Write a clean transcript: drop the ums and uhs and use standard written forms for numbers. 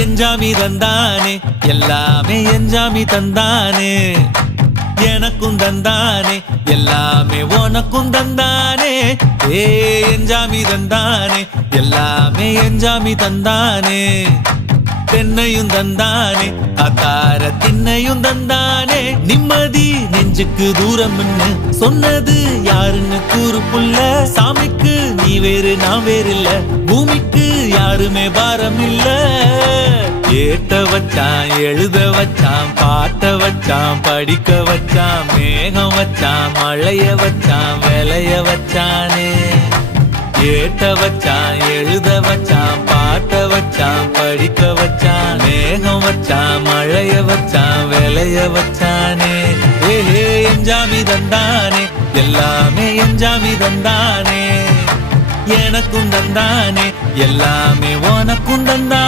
எஞ்சாமி தந்தானே எல்லாமே எஞ்சாமி தந்தானே எனக்கும் தந்தானே எல்லாமே உனக்கும் தந்தானே ஏ எஞ்சாமி தந்தானே எல்லாமே எஞ்சாமி தந்தானே தென்னையும் தந்தானே அத்தார திண்ணையும் தந்தானே நிம்மதி நெஞ்சுக்கு தூரம் சொன்னது யாருன்னு கூறு புள்ள சாமிக்கு நீ வேறு நான் வேறு இல்ல பூமிக்கு யாருமே பாரம் இல்ல ஏத்த வச்சான் எழுத வச்சான் பாட்ட வச்சான் படிக்க வச்சான் மேகம் வச்சான் மழைய வச்சான் விளைய வச்சானே ஏத்த வச்சான் எழுத வச்சான் பாட்ட வச்சான் படிக்க வச்சான் மேகம் வச்சான் மழைய வச்சான் விளைய வச்சானே ஏஹே எஞ்சாமி தந்தானே எல்லாமே எஞ்சாமி தந்தானே எனக்கும் தந்தானே எல்லாமே உனக்கும் தந்தானே